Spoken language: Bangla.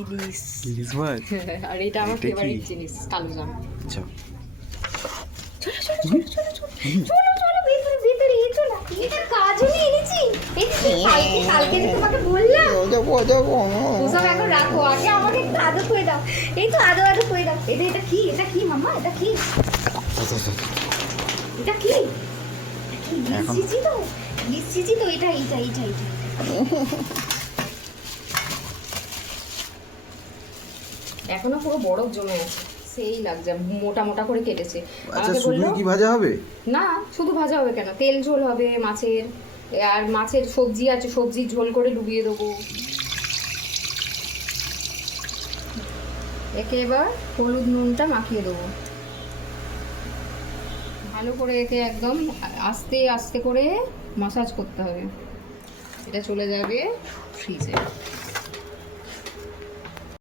ইলিশ ইলিশ মাছ। আর এটা আমার এটা কি? ফেভারিট জিনিস কালো জাম। আচ্ছা চলো ভেতরে ভেতরে এসো না, এটা কাজও নিয়ে এনেছি। এই যে কালকে কালকে যে তোমাকে বললাম ওসব এখন রাখো, আগে আমাকে একটু আদর করে দাও। এই তো আদর আদর করে দাও। এটা কি, এটা কি মামা, এটা কি, এটা কি? এখন- লিচি তো, লিচি তো, এটা এটা এটা এটা এখনো পুরো বরফ জমে আছে, সেই লাগছে, মোটা মোটা করে কেটেছে। আচ্ছা আমাকে শুধু বললো কি ভাজা হবে? না, শুধু ভাজা হবে কেন, তেল ঝোল হবে মাছের, আর মাছের সবজি আছে, সবজির ঝোল করে ডুবিয়ে দেবো। একে এবার হলুদ নুনটা মাখিয়ে দেবো ভালো করে, একে একদম আস্তে আস্তে করে মাসাজ করতে হবে। এটা চলে যাবে ফ্রিজে।